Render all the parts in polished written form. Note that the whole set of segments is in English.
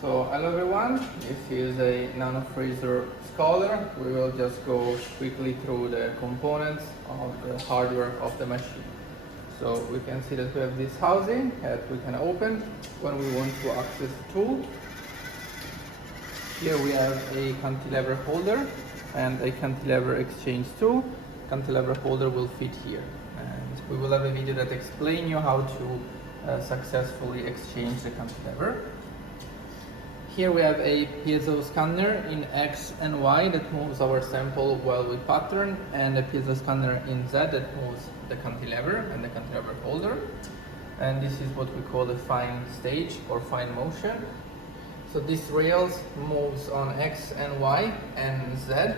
So hello everyone, this is a NanoFreezer Scholar. We will just go quickly through the components of the hardware of the machine. So we can see that we have this housing that we can open when we want to access the tool. Here we have a cantilever holder and a cantilever exchange tool. Cantilever holder will fit here, and we will have a video that explains you how to successfully exchange the cantilever. Here we have a piezo scanner in X and Y that moves our sample while we pattern, and a piezo scanner in Z that moves the cantilever and the cantilever holder. And this is what we call the fine stage or fine motion. So this rails moves on X and Y and Z,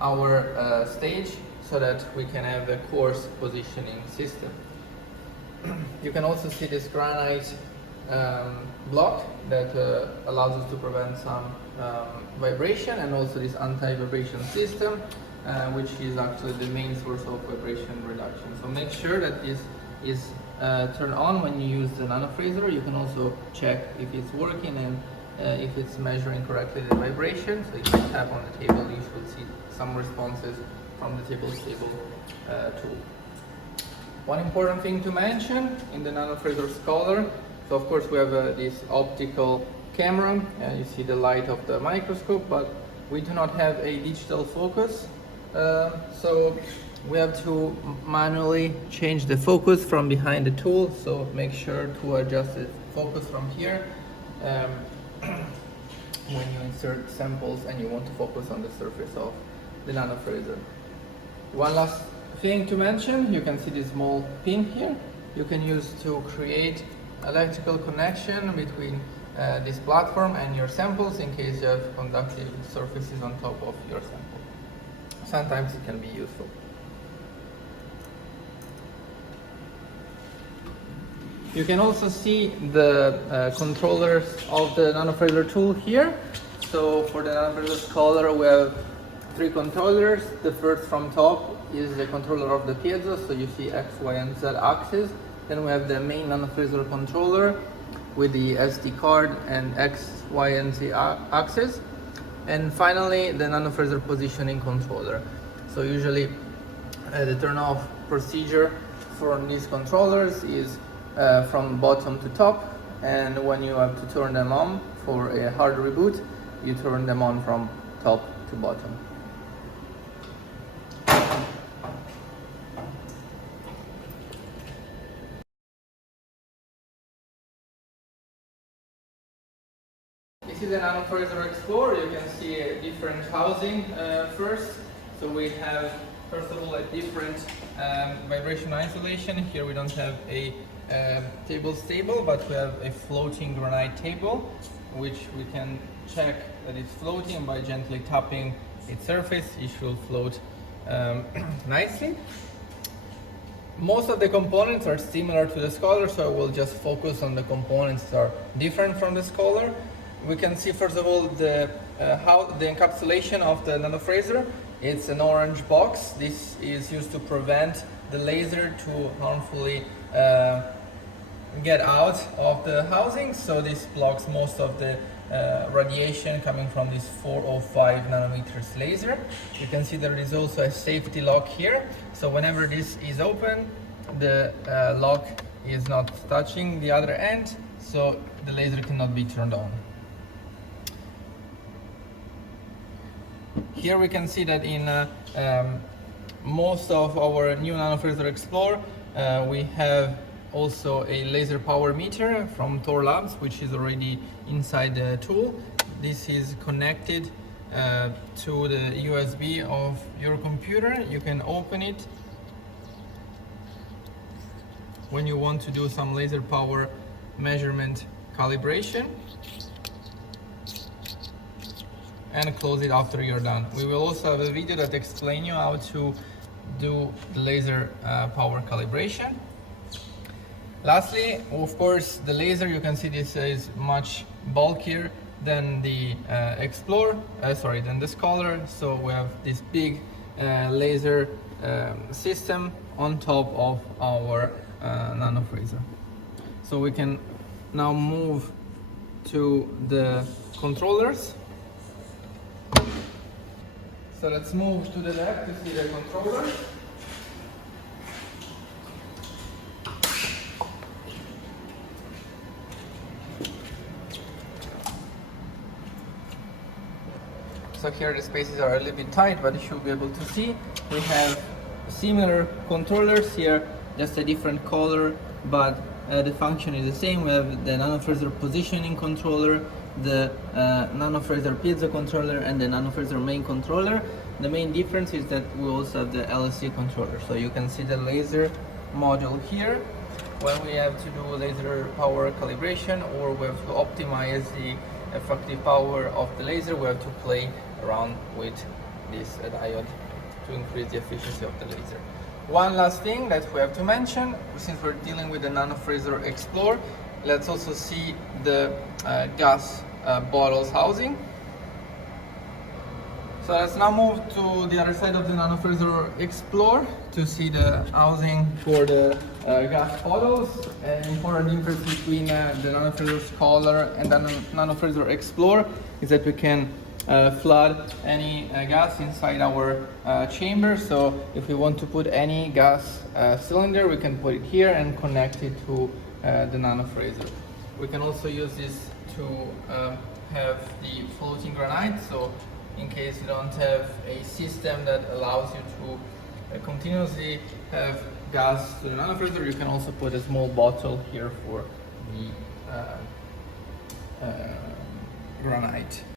our stage, so that we can have a coarse positioning system. You can also see this granite block that allows us to prevent some vibration, and also this anti-vibration system, which is actually the main source of vibration reduction. So make sure that this is turned on when you use the NanoFreezer. You can also check if it's working and if it's measuring correctly the vibration. So if you tap on the table, you should see some responses from the table stable tool. One important thing to mention in the NanoFreezer Scholar, so of course we have this optical camera, and you see the light of the microscope, but we do not have a digital focus. So we have to manually change the focus from behind the tool, so make sure to adjust the focus from here when you insert samples and you want to focus on the surface of the NanoFreezer. One last thing to mention, you can see this small pin here. You can use to create electrical connection between this platform and your samples in case you have conductive surfaces on top of your sample. Sometimes it can be useful. You can also see the controllers of the NanoFreezer tool here. So for the NanoFreezer Scholar we have 3 controllers. The first from top is the controller of the piezo, so you see X, Y and Z axis. Then we have the main NanoFreezer controller with the SD card and X, Y and Z axis. And finally the NanoFreezer positioning controller. So usually the turn off procedure for these controllers is from bottom to top, and when you have to turn them on for a hard reboot, you turn them on from top to bottom. This is a NanoFreezer Explorer. You can see a different housing first. So we have, first of all, a different vibration isolation. Here we don't have a table stable, but we have a floating granite table, which we can check that it's floating by gently tapping its surface. It should float nicely. Most of the components are similar to the Scholar, so I will just focus on the components that are different from the Scholar. We can see first of all how the encapsulation of the NanoFreezer. It's an orange box. This is used to prevent the laser to harmfully get out of the housing. So this blocks most of the radiation coming from this 405 nanometers laser. You can see there is also a safety lock here. So whenever this is open, the lock is not touching the other end, so the laser cannot be turned on. Here we can see that in most of our new NanoFreezer Explorer, we have also a laser power meter from Thorlabs, which is already inside the tool. This is connected to the USB of your computer. You can open it when you want to do some laser power measurement calibration, and close it after you're done. We will also have a video that explains you how to do the laser power calibration. Lastly, of course, the laser, you can see this is much bulkier than the than the Scholar. So we have this big laser system on top of our NanoFreezer. So we can now move to the controllers. So let's move to the left to see the controller. So here the spaces are a little bit tight, but you should be able to see. We have similar controllers here, just a different color, but the function is the same. We have the NanoFraser positioning controller, the NanoFraser piezo controller, and the NanoFraser main controller. The main difference is that we also have the LSC controller. So you can see the laser module here. When we have to do laser power calibration, or we have to optimize the effective power of the laser, we have to play around with this diode to increase the efficiency of the laser. One last thing that we have to mention, since we're dealing with the NanoFraser Explore, let's also see the gas bottles housing. So let's now move to the other side of the NanoFraser Explore to see the housing for the gas bottles. An important difference between the NanoFraser Scholar and the NanoFraser Explore is that we can flood any gas inside our chamber. So if we want to put any gas cylinder, we can put it here and connect it to the NanoFraser. We can also use this to have the floating granite. So in case you don't have a system that allows you to continuously have gas to the NanoFraser, you can also put a small bottle here for the granite.